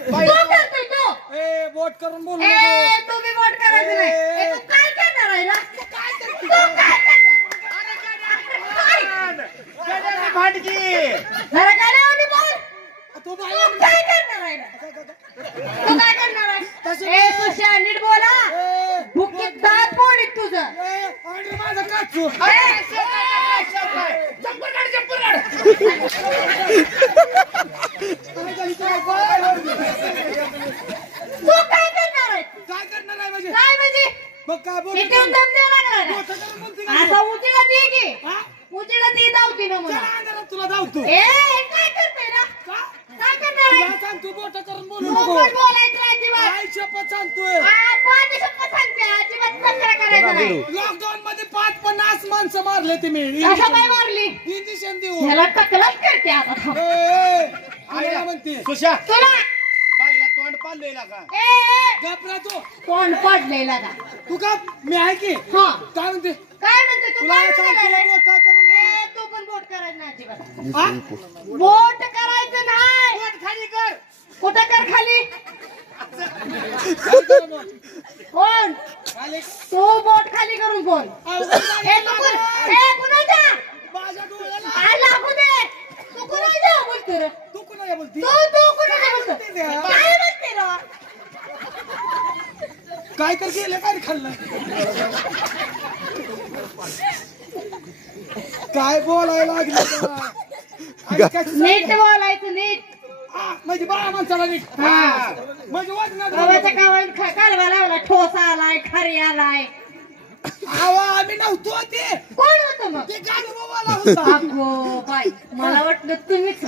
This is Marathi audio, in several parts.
करतोय तो बोट करून बोलू तू बी वोट करायचं नाही तू काय करणार आहे ना तू काय भांडकी जरा गाण्यावानी बोल तू तू काय करणार आहे तू काय करणार आहे तुझ्या नीट बोला भुकीत दात पोडीत तुझं माझं काचू तू काय करणार आहे काय करणार आहे म्हणजे काय म्हणजे मग काय बोल किती दम द्यायला लागला आता उचीला ती की उचीला ती धावती ना मला तुला धावतो काय करते ना काय करणार आहे सांग तू बोट करून बोलू तू नको पण बोलायचं नाही अजिबात आई शपथ सांगतोय पाणी शपथ सांगते अजिबात तक्रार करायचं नाही लॉकडाऊन मध्ये 550 माणसं मारले तुम्ही कशा काय मारली इंजेक्शन देऊ ह्याला तक्रार करते आता आईला म्हणते सुशा तुला बाईला तोंड पाडलेला का गपरा तू कोण पडलेला का तू का मी आहे की हा काय म्हणते काय म्हणते तू तुला काय सांगतो म्हणाला बोटा करून तू पण बोट करायचं नाही अजिबात बोट करायचं नाही बोट खाली कर कुठं कर खाली कोण तू बोट खाली करून बोल कुणाचा माझ्या डोळ्याला काय लागू दे तू कुणाचा बोलतो रे तू कोणाला बोलती तू कुणाचा बोलतो काय म्हणते रे काय तर गेलं काय खाल्लं काय बोलायला लागलं नीट बोलायचं नीट म्हणजे बाळा माणसाला नीट म्हणजे वाटणार गव्हाच्या कावळ्यात कालवा लावला ठोस आलाय खरी आलाय आम्ही नव्हतो ते कोण होतं मग ते गाडी बाबाला होता अगो बाई मला वाटलं तुम्हीच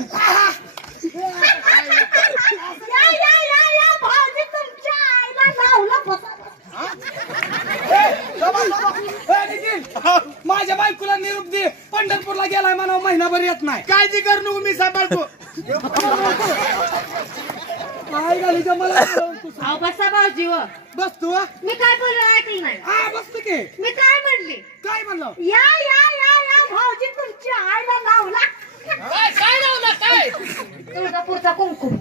या भाऊजी तुमच्या आईला लावलं बसा माझ्या बायकोला निरोप दे पंढरपूरला गेलाय म्हणा महिनाभर येत नाही काळजी करू नको मी सांभाळतो काय घाली का मला अहो बसा भाऊजी व बस तू मी काय बोललं ऐकलं नाही हा बसतो की मी काय म्हणली काय म्हणलं या या या या भाऊजी तुमच्या आईला लावला काय लावला काय तुळजापूरचा कुंकुम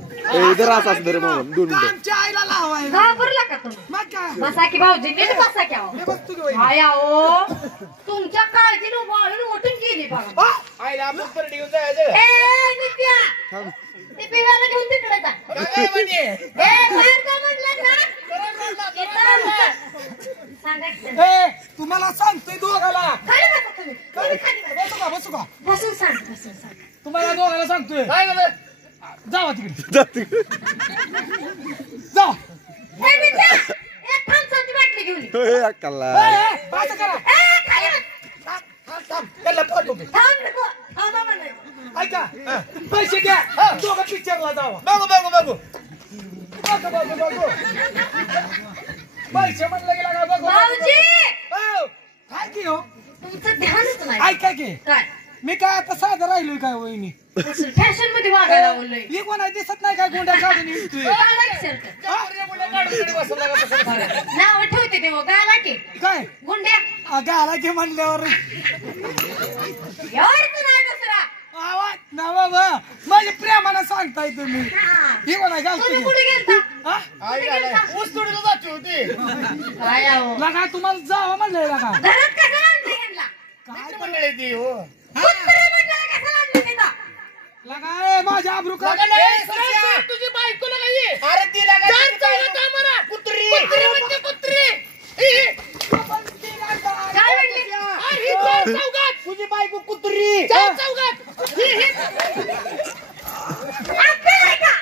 इधर असाच दर मग 2 मिनिटं आमच्या आईला लावाय घाबरला का तुम्ही मग काय बसा की भाऊजी नीट बसा की अहो हे बसतो की वहिनी. आया ओ तुमच्या काळजीने वाळून ओटून गेली बघा हा? आईला आपण परत घेऊन जायचं ए नित्या ते पिवायला घेऊन तिकडे जा काय म्हणजे बाहेर का म्हणलं ना सांगा की. ए तुम्हाला सांगतोय दोघाला खाली बसा तुम्ही तुम्ही खाली बसा. बसू का बसून सांग तुम्हाला दोघाला सांगतोय काय म्हणलं जावा तिकडे जा ए नित्या एक थम्सअपची बाटली घेऊन ये. अक्काला असं करा खाली बस. थांब त्याला पाठवतो थांब नको थांबा म्हणायचं ऐका पैसे घ्या दोघं पिक्चरला जावा बघू बघू बघू बघू बघू बघू पैसे म्हणलं गेला का बघू भाऊजी हो, काय की हो तुमचं ध्यानच नाही ऐका की काय मी काय आता साधं राहिलोय काय वहिनी फॅशन मध्ये वागायला बोललोय ही कोणा दिसत नाही काय गुंड्या काढून येतोय नाव ठेवते ते गाला की काय गुंड्या गाला की म्हणल्यावर एवढंच नाही दुसरा आवाज ना बाबा माझ्या प्रेमानं सांगताय तुम्ही ही कोणा तुम्ही घालतो कुठे गेलता कुठे गेलता ऊस तोडीला जायची होती काय आहो लगा तुम्हाला जावा म्हणलंय लगा घरात कसं आणलं यांना मित्र मंडळी ती हो कुत्रे मंडळ कसं आणलं तिथं लगा ए, माझ्या आबरू का तुझी बायको लगाई अरे ती कुत्री म्हणजे कुत्री काय म्हणली तुझी बायको कुत्री अक्कल आहे का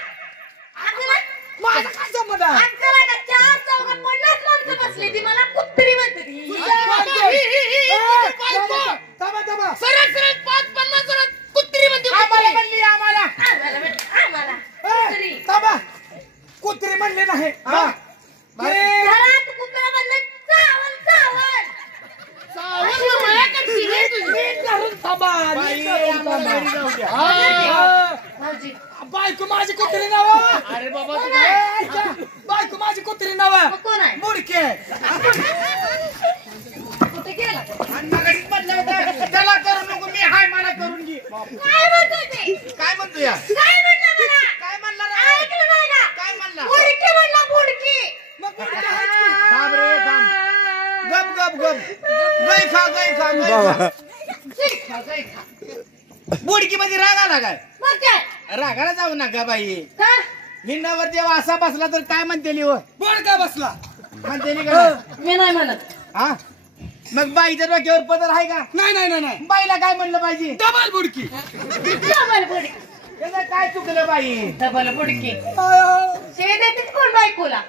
अक्कल आहे? माझा काय संबंध आहे? अक्कल आहे का? 4 चौघात 50 माणसं बसली ती मला कुत्री म्हणते ती थांबा थांबा सरळ सरळ 5-50 जण कुत्री म्हणते आम्हाला म्हणली आम्हाला आम्हाला कुत्री थांबा कुत्री म्हणले नाही घरात कुत्रा म्हणलं चावल भाऊजी बायको माझी कुत्री नावा अरे बाबा बायको माझी कुत्री नावा मग कोण आहे मुडके कुठे गेला त्याला करू नको मी हाय मला करून घे काय म्हणतोय ते काय म्हणतो या काय म्हणलं मला काय म्हणला ऐकलं नाही का काय गाय खा गाय खा गाय खा गाय खा. बुडकी मध्ये राग आला काय? मग काय रागाला जाऊ नका बाई. का हिंडावर जेव्हा असा बसला तर काय म्हणतेली हो? बोल का बसला म्हणतेली का? मी नाही म्हणत हा मग बाईच्या डोक्यावर पदर आहे का? नाही नाही नाही नाही बाईला काय म्हणलं पाहिजे? डबल बुडकी डबल बुडकी त्याचं काय चुकलं बाई? डबल बुडकी अं, शिवी देतेच कोण बायकोला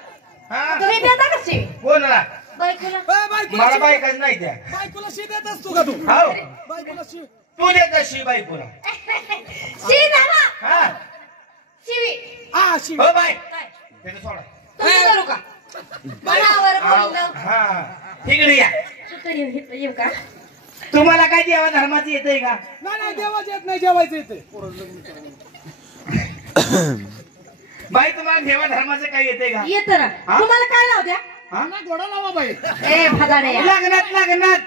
हा तुम्ही देता का शिवी कोणाला? बायकोला बायकोला मला बायकाच नाही त्या. बायकोला शी देत असतो का तू हो बायकोला शी तू देत अशी बायकोला. शिवी झाला हा शिवी हा शी हो बाय काय त्याचं सोडा. तुमचं करू का मनावर बोललं हा तिकडे या. तू तरी इथं येऊ का तुम्हाला काय देवा धर्माचं येतंय का? नाही नाही देवाचे येत नाही जेवायचं येते बाई तुम्हाला देवा धर्माचं काय येतंय का? येत ना हा? तुम्हाला काय लाव द्या हा? गोडा लावा बाई ए भदाडे लग्नात लग्नात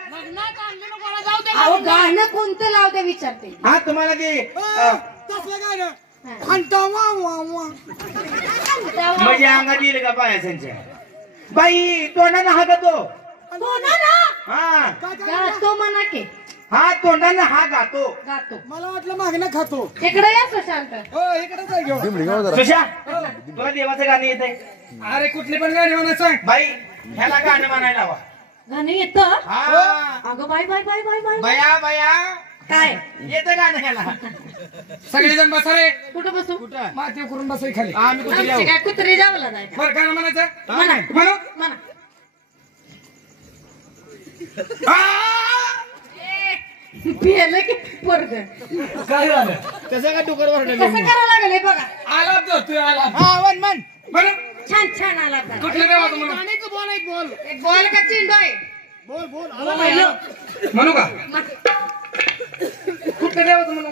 अहो गाणं कोणतं लाव द्या विचारते हा तुम्हाला ते तसलं काय ना घंटा वा वा वा म्हणजे अंगात येईल का पायासांच्या? बाई तोंडानं हा गातो. हा गातो म्हणा की हा तोंडानं हा गातो. गातो मला वाटलं मागणं खातो इकडे या सुशांत हो इकडे जाय घेऊन चिमडी गाव जरा सुशा तुला देवाचं गाणं येतंय? अरे कुठली पण गाणी म्हणा सांग बाई ह्याला गाणं म्हणायला हवा. गाणं येतं हा अगं बाय बाय बाय बाय बाय बया बया काय येतं गाणं ह्याला. सगळेजण बसा रे कुठं बसू कुठं? माती करून बसाय खाली आम्ही कुठे आमची जाऊ? काय कुत्री जावला जायचं बरं काय म्हणायचं म्हणा म्हणू म्हणा पियालं की पोरग काय झालं कसं का डुकर कसं करावं लागेल हे बघा आला तर तू आला हा वन मन म्हणू छान छान आला आता. कुठलं देवाचं म्हणू गाणीचं बोल एक बोल. एक बॉल का चिंडो आहे बोल बोल बोल. म्हणू का मग कुठलं देवाचं म्हणू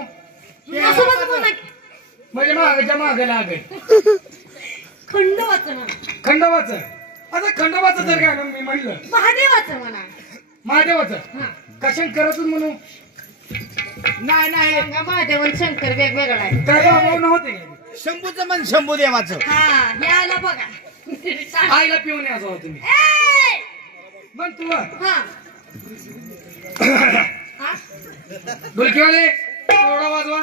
असं बघ म्हणा की. म्हणजे मागायच्या मागे लागे खंडोबाचं म्हणा खंडोबाचं आता खंडोबाचं जर काय मी म्हणलं महादेवाचं म्हणा महादेवाचं हा कशाने करतच म्हणू नाही नाही गंगा महादेव आणि शंकर वेगवेगळा आहे काय भाऊ नव्हते शंभूचं मन शंभू देवाचं. हा हे आलं बघा आईला पिऊन यायचं होतं तुम्ही ए! पण तू हा हा? ढोलकीवाले थोडा वाजवा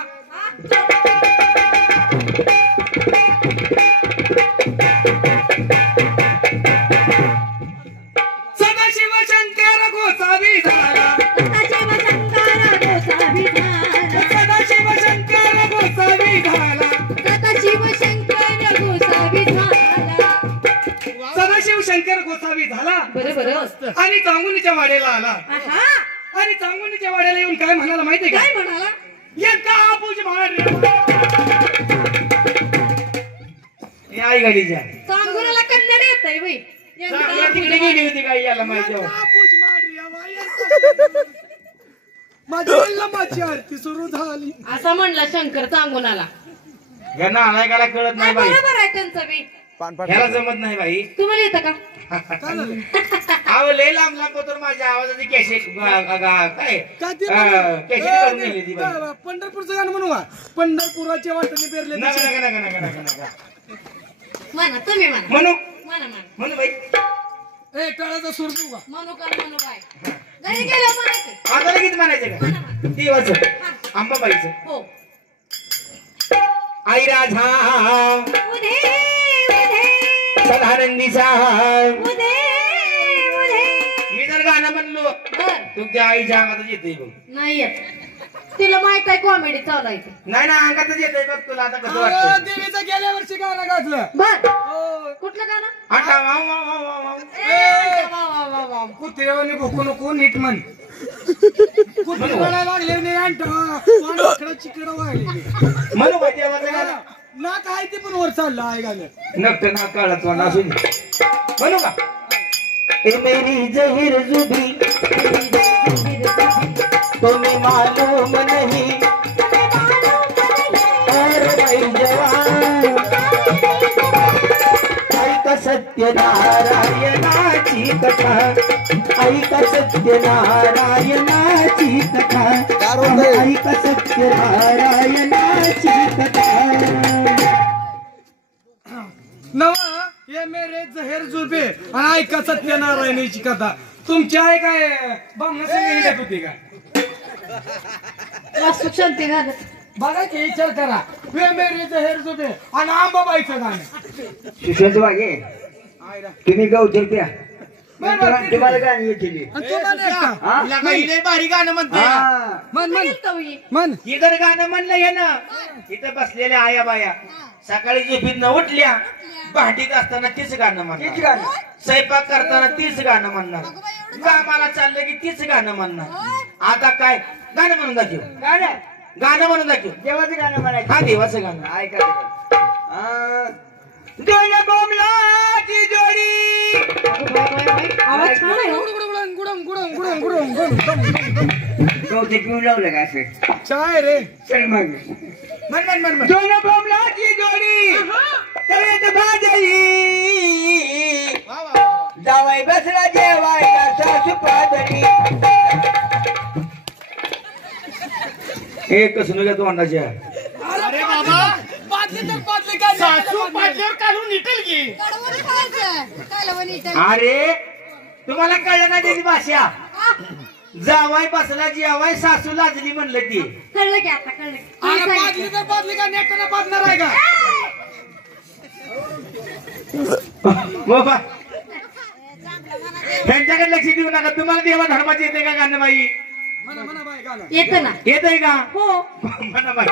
सदाशिव शंकर गोसावी झाला सदाशिव शंकर गोसावी झाला सदाशिव शंकर गोसावी झाला सदाशिव शंकर गोसावी झाला सदाशिव शंकर गोसावी झाला बरं बरं आणि चांगुनीच्या वाड्याला आला आहा आणि चांगुनीच्या वाड्याला येऊन काय म्हणाला माहितीये का काय म्हणाला यंदा आपूज मार हे आई गाडीच्या सांगुराला कन्नड येत आहे बाई चांगल्या तिकडे गेली होती काय याला माहिती हो. माझ्या माझी आरती सुरू झाली असा म्हणला शंकर सांगुनाला या नालायकाला कळत नाही बाई. बरोबर आहे त्यांचं बी पान पान ह्याला जमत नाही बाई. तुम्हाला येतं का काय झालं अहो लय लांब लांब होतो माझ्या आवाजाची कॅसेट काय का ते कॅसेट करून गेली ती बाई. पंढरपूरचं गाणं म्हणू का पंढरपुराच्या वाटेने पेरले नका नका नका नका नका नका म्हणा तुम्ही म्हणा म्हणू म्हणा म्हणा म्हणू बाई. ए टाळाचा सूर देऊ का म्हणू का म्हणू काय घरी गेलो म्हणायचं आता लगेच म्हणायचं का? म्हणा म्हणा देवाचं अंबाबाईचं हो आई राधा उधे उधे सदानंदीचा उधे उधे मी जर गाणं म्हणलो बर तुमच्या आईच्या अंगातच येते बघ. नाही येत तिला माहित आहे कॉमेडी चालू आहे ते. नाही ना अंगातच येते बघ तुला आता कसं अहो, वाटतं. देवीचं गेल्या वर्षी गाणं घातलं बर हो. कुठलं गाणं आता wow wow wow wow wow. ए, वा, वा, वा, वा. कुत्र्यावाने भोकू नको नीट म्हण कुत्री म्हणायला लागले नाही आणखं चिकड वाहिले म्हणू का देवाचं गाणं? ना काय ते पण वर चाललं आहे गाणं नक्त ना काळात वाला असून म्हणू का ए मेरी जहीर जुबी तुम्हें मालूम नहीं और भाई जवान ऐका सत्यनारायणाची कथा ऐका सत्यनारायणाची कथा ऐका सत्यनारायणाची कथा नवा ये मेरे जहेर जुबे आणि ऐका सत्यनारायणाची कथा. तुमची आई काय बामणा संघ होती का? वास्तू शांती घालत. बघा की विचार करा. वे मेरे जहेर जुबे आणि आंबाबाईचं गाणं. सुशांत वागे तुम्ही गवतर प्या तुम्हाला गाणी येतील. आणि तू म्हण एकटा. हा? भारी गाणं म्हणते. हा. मन मन गेलतो मी. मन हे जर गाणं म्हणलं हे ना इथं बसलेल्या आया बाया सकाळी झोपीत उठल्या भांडीत असताना तीच गाणं म्हणणार, स्वयंपाक करताना तीच गाणं म्हणणार, कामाला चाललं की तीच गाणं म्हणणार. आता काय गाणं म्हणून दाखव. गाणं म्हणून दाखव. देवाचं गाणं म्हणायचं. हा देवाचं गाणं ऐका. दोन बोमलाची जोडी. आवाज छान आहे हो. गवते पिऊन लावलं का असं? चाय रे. चल मग दोन बोमलाची जोडी तवेत भाजली जावाई बसला जेवायला सासू पादरी. एक कसं तोंडाच्या अरे बाबा बादली तर बादली काय सासू पाठ्यावर काढून निघेल की. अरे तुम्हाला कळलं ना त्याची भाषा. जावाई बसला जेवाय सासू लाजली म्हणलं ती. कळलं की आता कळलं की. अरे बादली तर बादली काय नेटानं बांधणार आहे का? बाबा त्यांच्याकडे लक्ष देऊ नका. तुम्हाला देवा धर्माचे येते का गाणं बाई? म्हणा म्हणा बाई गाणं. येतं ना. येतंय का? हो. म्हणा बाई.